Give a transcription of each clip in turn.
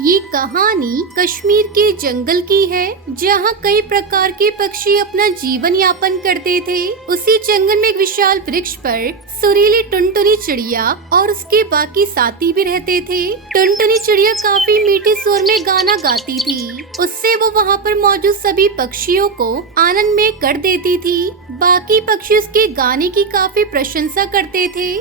ये कहानी कश्मीर के जंगल की है, जहाँ कई प्रकार के पक्षी अपना जीवन यापन करते थे। उसी जंगल में एक विशाल वृक्ष पर सुरीली टुनटुनी चिड़िया और उसके बाकी साथी भी रहते थे। टुनटुनी चिड़िया काफी मीठे सुर में गाना गाती थी। उससे वो वहाँ पर मौजूद सभी पक्षियों को आनंद में कर देती थी। बाकी पक्षी उसके गाने की काफी प्रशंसा करते थे।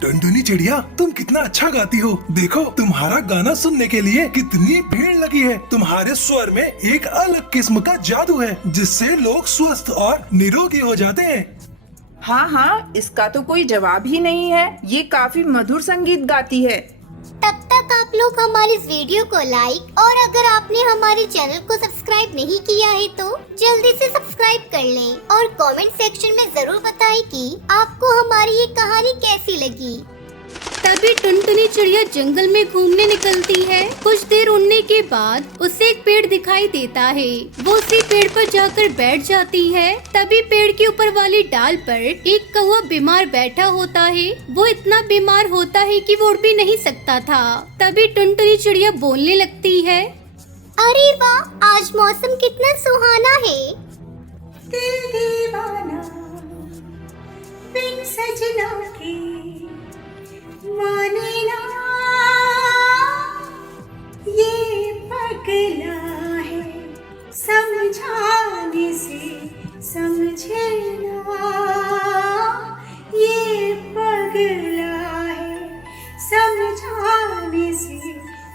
टुनटुनी चिड़िया, तुम कितना अच्छा गाती हो। देखो, तुम्हारा गाना सुनने के लिए कितनी भीड़ लगी है। तुम्हारे स्वर में एक अलग किस्म का जादू है, जिससे लोग स्वस्थ और निरोगी हो जाते हैं। हाँ, इसका तो कोई जवाब ही नहीं है। ये काफी मधुर संगीत गाती है। तब तक आप लोग हमारे इस वीडियो को लाइक और अगर आपने हमारे चैनल को सब्सक्राइब नहीं किया है तो जल्दी से सब्सक्राइब कर लें और कमेंट सेक्शन में जरूर बताएं कि आपको हमारी ये कहानी कैसी लगी। तभी टुनटुनी चिड़िया जंगल में घूमने निकलती है। कुछ देर उड़ने के बाद उसे एक पेड़ दिखाई देता है। वो उसी पेड़ पर जाकर बैठ जाती है। तभी पेड़ के ऊपर वाली डाल पर एक कौवा बीमार बैठा होता है। वो इतना बीमार होता है कि वो उड़ भी नहीं सकता था। तभी टुनटुनी चिड़िया बोलने लगती है, अरे वाह, आज मौसम कितना सुहाना है। दिल दीवाना बिन सजना के माने ना, ये पगला है समझाने से समझे ना, ये पगला है समझाने से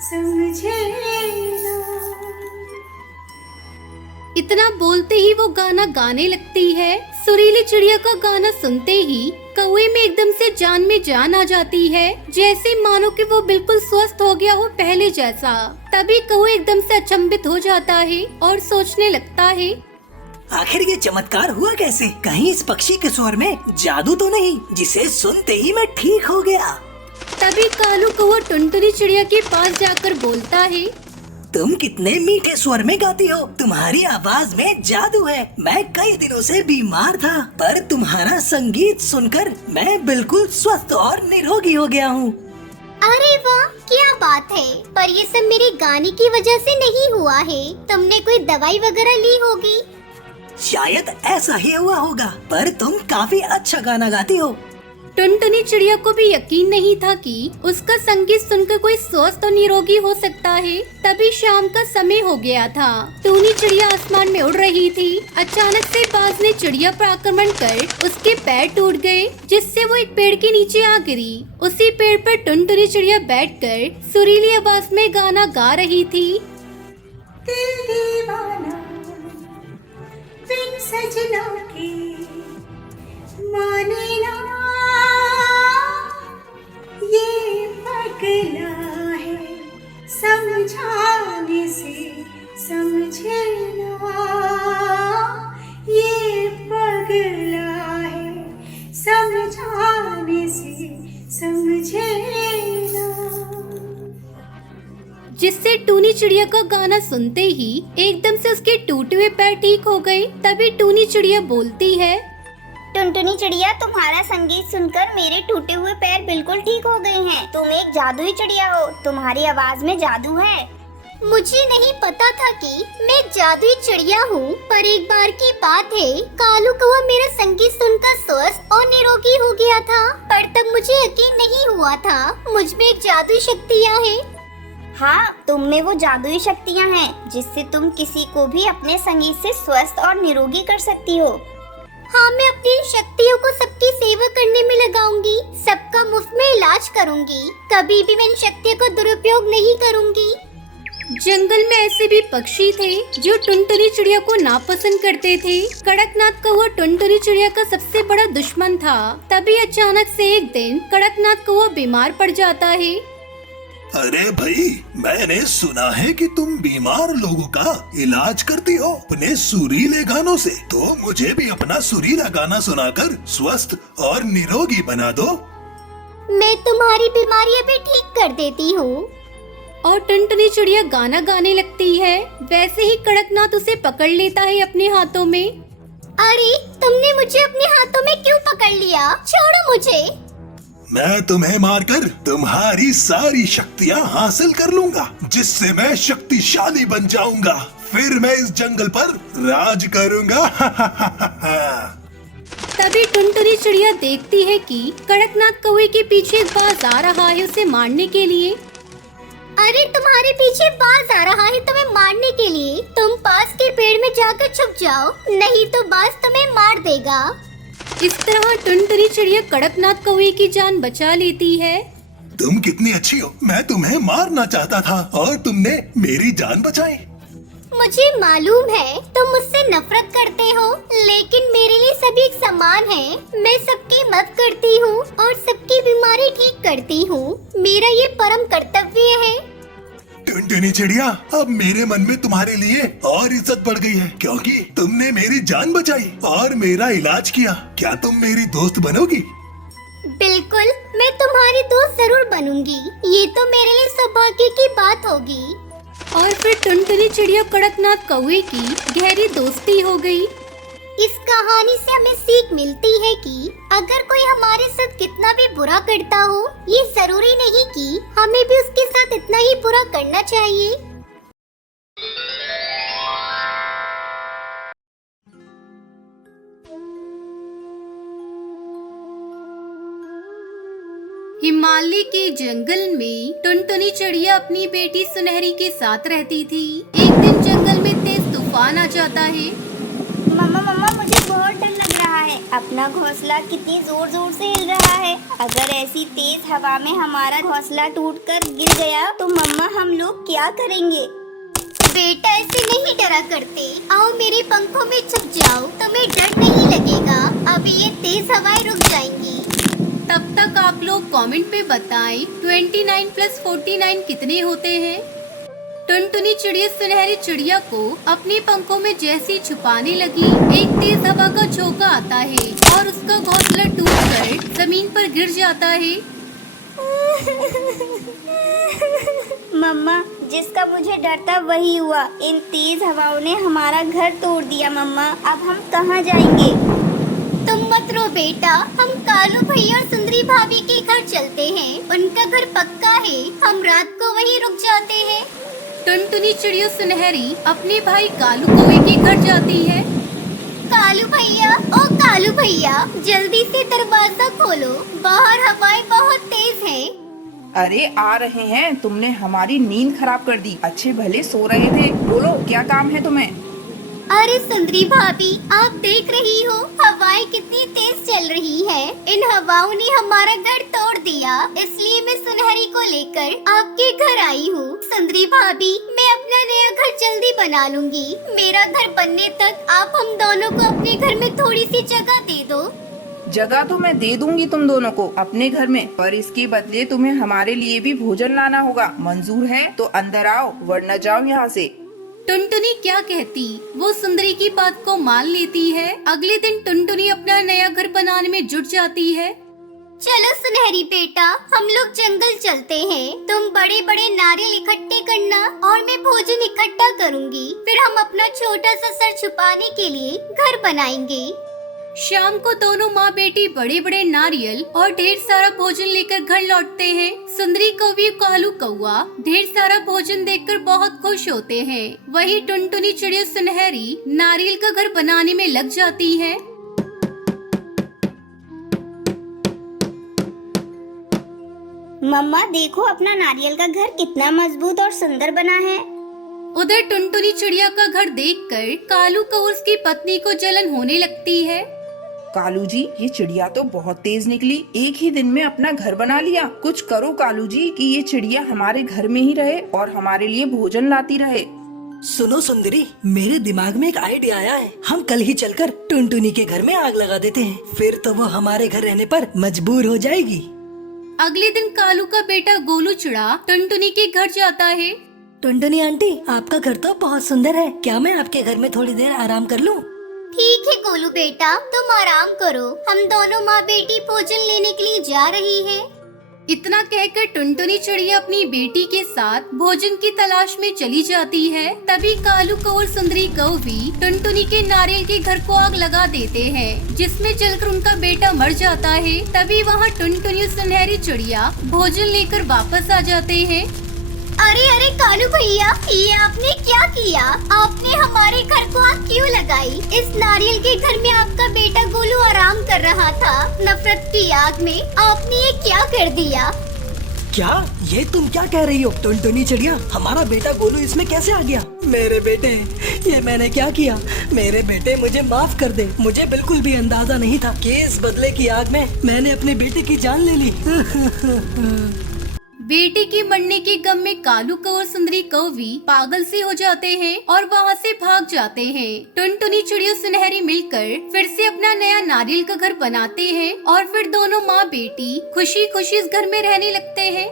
समझे ना। इतना बोलते ही वो गाना गाने लगती है। सुरीली चिड़िया का गाना सुनते ही कौवे में एकदम से जान में जान आ जाती है, जैसे मानो कि वो बिल्कुल स्वस्थ हो गया हो पहले जैसा। तभी कौवा एकदम से अचंभित हो जाता है और सोचने लगता है, आखिर ये चमत्कार हुआ कैसे? कहीं इस पक्षी के स्वर में जादू तो नहीं, जिसे सुनते ही मैं ठीक हो गया। तभी कालू कौवा टुनटुनी चिड़िया के पास जाकर बोलता है, तुम कितने मीठे स्वर में गाती हो। तुम्हारी आवाज में जादू है। मैं कई दिनों से बीमार था, पर तुम्हारा संगीत सुनकर मैं बिल्कुल स्वस्थ और निरोगी हो गया हूँ। अरे वाह, क्या बात है। पर ये सब मेरे गाने की वजह से नहीं हुआ है। तुमने कोई दवाई वगैरह ली होगी। शायद ऐसा ही हुआ होगा, पर तुम काफी अच्छा गाना गाती हो। टुनटुनी चिड़िया को भी यकीन नहीं था कि उसका संगीत सुनकर कोई स्वस्थ और निरोगी हो सकता है। तभी शाम का समय हो गया था। टूनी चिड़िया आसमान में उड़ रही थी। अचानक से बाज ने चिड़िया पर आक्रमण कर उसके पैर टूट गए, जिससे वो एक पेड़ के नीचे आ गिरी। उसी पेड़ पर टुनटुनी चिड़िया बैठकर सुरीली आवाज में गाना गा रही थी। दिल दीवाना बिन सजना के माने ना, ये पगला है समझाने से समझे ना, ये पगला है समझाने से समझे ना। जिससे टूनी चिड़िया का गाना सुनते ही एकदम से उसके टूटे हुए पैर ठीक हो गए। तभी टूनी चिड़िया बोलती है, टुनटुनी चिड़िया, तुम्हारा संगीत सुनकर मेरे टूटे हुए पैर बिल्कुल ठीक हो गए हैं। तुम एक जादुई चिड़िया हो। तुम्हारी आवाज में जादू है। मुझे नहीं पता था कि मैं जादुई चिड़िया हूँ, पर एक बार की बात है, कालू कौवा मेरा संगीत सुनकर स्वस्थ और निरोगी हो गया था। पर तब मुझे यकीन नहीं हुआ था मुझ में एक जादुई शक्तियाँ हैं। हाँ, तुम में वो जादुई शक्तियाँ हैं, जिससे तुम किसी को भी अपने संगीत से स्वस्थ और निरोगी कर सकती हो। हाँ, मैं अपनी शक्तियों को सबकी सेवा करने में लगाऊंगी। सबका मुफ्त में इलाज करूंगी। कभी भी मैं इन शक्तियों का दुरुपयोग नहीं करूंगी। जंगल में ऐसे भी पक्षी थे जो टुनटुनी चिड़िया को नापसंद करते थे। कड़कनाथ कौवा टुनटुनी चिड़िया का सबसे बड़ा दुश्मन था। तभी अचानक से एक दिन कड़कनाथ कौवा बीमार पड़ जाता है। अरे भाई, मैंने सुना है कि तुम बीमार लोगों का इलाज करती हो अपने सुरीले गानों से। तो मुझे भी अपना सुरीला गाना सुनाकर स्वस्थ और निरोगी बना दो। मैं तुम्हारी बीमारियां भी ठीक कर देती हूँ। और टुनटुनी चिड़िया गाना गाने लगती है। वैसे ही कड़कनाथ उसे पकड़ लेता है अपने हाथों में। अरे, तुमने मुझे अपने हाथों में क्यों पकड़ लिया? छोड़ो मुझे। मैं तुम्हें मारकर तुम्हारी सारी शक्तियाँ हासिल कर लूंगा, जिससे मैं शक्तिशाली बन जाऊंगा। फिर मैं इस जंगल पर राज करूंगा। तभी टुनटुनी चिड़िया देखती है कि कड़कनाथ कौवे के पीछे एक बाज आ रहा है उसे मारने के लिए। अरे तुम्हारे पीछे बाज आ रहा है तुम्हें मारने के लिए। तुम पास के पेड़ में जाकर छुप जाओ, नहीं तो बाज तुम्हें मार देगा। इस तरह टुनटुनी चिड़िया कड़कनाथ कौवे की जान बचा लेती है। तुम कितनी अच्छी हो, मैं तुम्हें मारना चाहता था और तुमने मेरी जान बचाई। मुझे मालूम है तुम मुझसे नफरत करते हो, लेकिन मेरे लिए सभी एक समान है। मैं सबकी मदद करती हूँ और सबकी बीमारी ठीक करती हूँ। मेरा ये परम कर्तव्य है। टुनटुनी चिड़िया, अब मेरे मन में तुम्हारे लिए और इज्जत बढ़ गई है, क्योंकि तुमने मेरी जान बचाई और मेरा इलाज किया। क्या तुम मेरी दोस्त बनोगी? बिल्कुल, मैं तुम्हारी दोस्त जरूर बनूंगी। ये तो मेरे लिए सौभाग्य की बात होगी। और फिर टुनटुनी चिड़िया कड़कनाथ कौवे की गहरी दोस्ती हो गई। इस कहानी से हमें सीख मिलती है कि अगर कोई हमारे साथ कितना भी बुरा करता हो, ये जरूरी नहीं कि हमें भी उसके साथ इतना ही बुरा करना चाहिए। हिमालय के जंगल में टुनटुनी चिड़िया अपनी बेटी सुनहरी के साथ रहती थी। एक दिन जंगल में तेज तूफान आ जाता है। मम्मा मम्मा, मुझे बहुत डर लग रहा है। अपना घोंसला कितनी जोर जोर से हिल रहा है। अगर ऐसी तेज हवा में हमारा घोंसला टूटकर गिर गया तो मम्मा हम लोग क्या करेंगे? बेटा, ऐसे नहीं डरा करते। आओ मेरे पंखों में छुप जाओ, तुम्हें डर नहीं लगेगा। अभी ये तेज हवाएं रुक जाएंगी। तब तक आप लोग कमेंट पे बताएं 29 + 49 कितने होते हैं। टुनटुनी चिड़िया सुनहरी चिड़िया को अपने पंखों में जैसे छुपाने लगी, एक तेज हवा का झोंका आता है और उसका घोंसला टूटकर जमीन पर गिर जाता है। मम्मा, जिसका मुझे डर था वही हुआ। इन तेज हवाओं ने हमारा घर तोड़ दिया। मम्मा, अब हम कहाँ जाएंगे? तुम मत रो बेटा, हम कालू भैया और सुंदरी भाभी के घर चलते हैं। उनका घर पक्का है, हम रात को वहीं रुक जाते हैं। टुनटुनी चिड़िया सुनहरी अपने भाई कालू कौवे के घर जाती है। कालू भैया, ओ कालू भैया, जल्दी से दरवाजा खोलो, बाहर हवाएं बहुत तेज हैं। अरे आ रहे हैं। तुमने हमारी नींद खराब कर दी। अच्छे भले सो रहे थे। बोलो, क्या काम है तुम्हें? अरे सुंदरी भाभी, आप देख रही हो हवाएं कितनी तेज चल रही है। इन हवाओं ने हमारा घर तोड़ दिया, इसलिए मैं सुनहरी को लेकर आपके घर आई हूँ। सुंदरी भाभी, मैं अपना नया घर जल्दी बना लूंगी। मेरा घर बनने तक आप हम दोनों को अपने घर में थोड़ी सी जगह दे दो। जगह तो मैं दे दूंगी तुम दोनों को अपने घर में, पर इसके बदले तुम्हें हमारे लिए भी भोजन लाना होगा। मंजूर है तो अंदर आओ, वरना जाओ यहाँ से। टुनटुनी क्या कहती, वो सुंदरी की बात को मान लेती है। अगले दिन टुनटुनी अपना नया घर बनाने में जुट जाती है। चलो सुनहरी बेटा, हम लोग जंगल चलते हैं। तुम बड़े बड़े नारियल इकट्ठे करना और मैं भोजन इकट्ठा करूंगी। फिर हम अपना छोटा सा सर छुपाने के लिए घर बनाएंगे। शाम को दोनों माँ बेटी बड़े बड़े नारियल और ढेर सारा भोजन लेकर घर लौटते हैं। सुंदरी कौवी और कालू कौवा ढेर सारा भोजन देखकर बहुत खुश होते हैं। वहीं टुनटुनी चिड़िया सुनहरी नारियल का घर बनाने में लग जाती है। मम्मा देखो, अपना नारियल का घर कितना मजबूत और सुंदर बना है। उधर टुनटुनी चिड़िया का घर देखकर कालू को उसकी पत्नी को जलन होने लगती है। कालू जी, ये चिड़िया तो बहुत तेज निकली। एक ही दिन में अपना घर बना लिया। कुछ करो कालू जी कि ये चिड़िया हमारे घर में ही रहे और हमारे लिए भोजन लाती रहे। सुनो सुंदरी, मेरे दिमाग में एक आइडिया आया है। हम कल ही चलकर टुनटुनी के घर में आग लगा देते हैं, फिर तो वो हमारे घर रहने पर मजबूर हो जाएगी। अगले दिन कालू का बेटा गोलू चिड़ा टुनटुनी के घर जाता है। टुनटुनी आंटी, आपका घर तो बहुत सुंदर है। क्या मैं आपके घर में थोड़ी देर आराम कर लूं? ठीक है गोलू बेटा, तुम आराम करो। हम दोनों माँ बेटी भोजन लेने के लिए जा रही हैं। इतना कहकर टुनटुनी चिड़िया अपनी बेटी के साथ भोजन की तलाश में चली जाती है। तभी कालू कौ और सुंदरी कौ भी टुनटुनी के नारियल के घर को आग लगा देते हैं, जिसमें जलकर उनका बेटा मर जाता है। तभी वहाँ टुनटुनी और सुनहरी चिड़िया भोजन लेकर वापस आ जाते हैं। अरे अरे कालू भैया, ये आपने क्या किया? आपने हमारे घर को आग क्यों लगाई? इस नारियल के घर में आपका बेटा गोलू आराम कर रहा था। नफरत की आग में आपने ये क्या कर दिया? क्या ये तुम क्या कह रही हो टुनटुनी चिड़िया? हमारा बेटा गोलू इसमें कैसे आ गया? मेरे बेटे, ये मैंने क्या किया? मेरे बेटे मुझे माफ कर दे। मुझे बिल्कुल भी अंदाजा नहीं था कि इस बदले की आग में मैंने अपने बेटे की जान ले ली। बेटे के मरने के गम में कालू कौ और सुंदरी कौ भी पागल से हो जाते हैं और वहाँ से भाग जाते हैं। टुनटुनी चिड़िया सुनहरी मिलकर फिर से अपना नया नारियल का घर बनाते हैं और फिर दोनों माँ बेटी खुशी खुशी इस घर में रहने लगते हैं।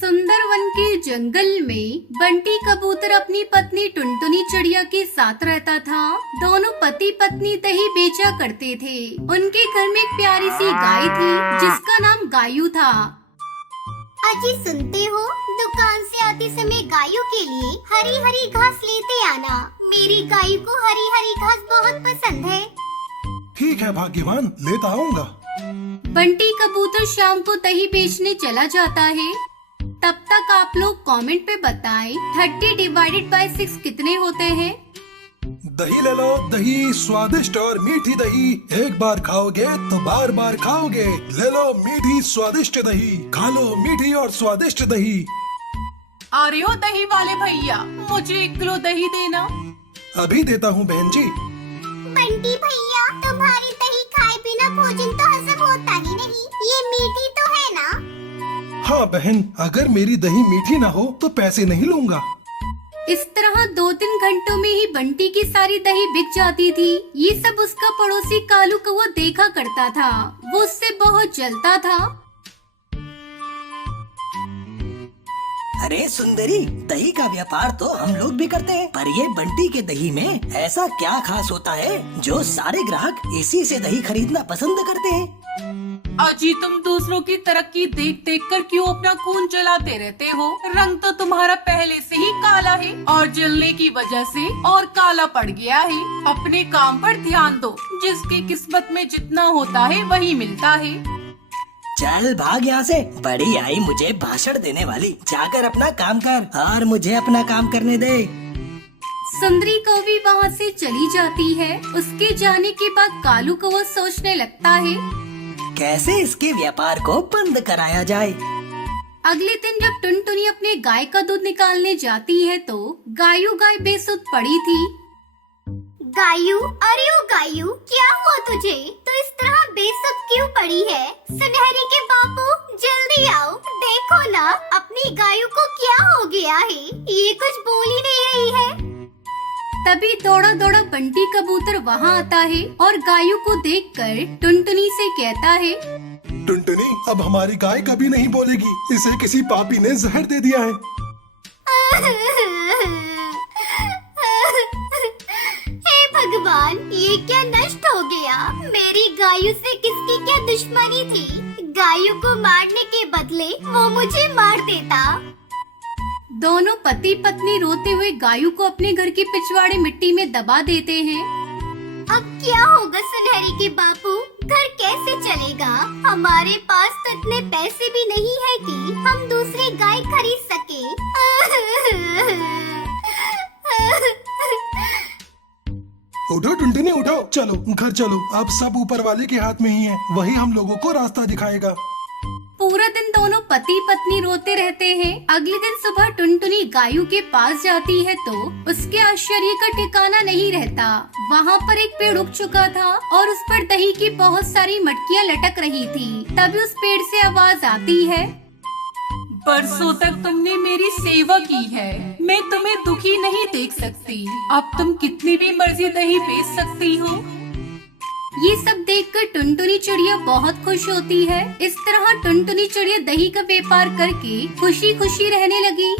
सुंदरवन के जंगल में बंटी कबूतर अपनी पत्नी टुनटुनी चिड़िया के साथ रहता था। दोनों पति पत्नी दही बेचा करते थे। उनके घर में एक प्यारी सी गाय थी जिसका नाम गायू था। अजी सुनते हो, दुकान से आते समय गायों के लिए हरी हरी घास लेते आना। मेरी गाय को हरी हरी घास बहुत पसंद है। ठीक है भाग्यवान, लेता आऊंगा। बंटी कबूतर शाम को दही बेचने चला जाता है। तब तक आप लोग कमेंट पे बताएं 30 डिवाइडेड बाय 6 कितने होते हैं? दही ले लो, दही स्वादिष्ट और मीठी दही। एक बार खाओगे तो बार बार खाओगे। ले लो मीठी स्वादिष्ट दही, खा लो मीठी और स्वादिष्ट दही। अरे ओ दही वाले भैया, मुझे 1 किलो दही देना। अभी देता हूँ बहन जी। बंटी भैया, तुम्हारी दही खाए बिना भोजन तो हजम होता ही नहीं। ये मीठी तो है ना? हाँ बहन, अगर मेरी दही मीठी ना हो तो पैसे नहीं लूंगा। इस तरह 2-3 घंटों में ही बंटी की सारी दही बिक जाती थी। ये सब उसका पड़ोसी कालू कौवा देखा करता था। वो उससे बहुत जलता था। अरे सुंदरी, दही का व्यापार तो हम लोग भी करते हैं, पर ये बंटी के दही में ऐसा क्या खास होता है जो सारे ग्राहक इसी से दही खरीदना पसंद करते हैं? अजी, तुम दूसरों की तरक्की देख देख कर क्यों अपना खून जलाते रहते हो? रंग तो तुम्हारा पहले से ही काला है और जलने की वजह से और काला पड़ गया है। अपने काम पर ध्यान दो। जिसकी किस्मत में जितना होता है वही मिलता है। चल भाग यहाँ से। बड़ी आई मुझे भाषण देने वाली। जाकर अपना काम कर और मुझे अपना काम करने दे। सुंदरी कौवी वहाँ से चली जाती है। उसके जाने के बाद कालू कौवा सोचने लगता है कैसे इसके व्यापार को बंद कराया जाए। अगले दिन जब टुनटुनी अपने गाय का दूध निकालने जाती है तो गायू गाय बेसुध पड़ी थी। गायू, अरे ओ गायू, क्या हुआ तुझे? तो इस तरह बेसुध क्यों पड़ी है? सुनहरी के बापू, जल्दी आओ। देखो ना, अपनी गायू को क्या हो गया है? ये कुछ बोल ही नहीं रही है। तभी दौड़ा दौड़ा बंटी कबूतर वहाँ आता है और गायू को देखकर टुनटुनी से कहता है, टुनटुनी, अब हमारी गाय कभी नहीं बोलेगी। इसे किसी पापी ने जहर दे दिया है। हे भगवान, ये क्या नष्ट हो गया? मेरी गायू से किसकी क्या दुश्मनी थी? गायू को मारने के बदले वो मुझे मार देता। दोनों पति पत्नी रोते हुए गायू को अपने घर के पिछवाड़े मिट्टी में दबा देते हैं। अब क्या होगा सुनहरी के बापू? घर कैसे चलेगा? हमारे पास तो इतने पैसे भी नहीं है कि हम दूसरी गाय खरीद सके। उठो टुनटुनी, उठो, चलो घर चलो। अब सब ऊपर वाले के हाथ में ही है। वही हम लोगों को रास्ता दिखाएगा। पूरा दिन दोनों पति पत्नी रोते रहते हैं। अगले दिन सुबह टुनटुनी गायू के पास जाती है तो उसके आश्चर्य का ठिकाना नहीं रहता। वहाँ पर एक पेड़ उग चुका था और उस पर दही की बहुत सारी मटकियाँ लटक रही थी। तभी उस पेड़ से आवाज आती है, बरसों तक तुमने मेरी सेवा की है, मैं तुम्हें दुखी नहीं देख सकती। अब तुम कितनी भी मर्जी दही बेच सकती हो। ये सब देखकर टुनटुनी चिड़िया बहुत खुश होती है। इस तरह टुनटुनी चिड़िया दही का व्यापार करके खुशी खुशी रहने लगी।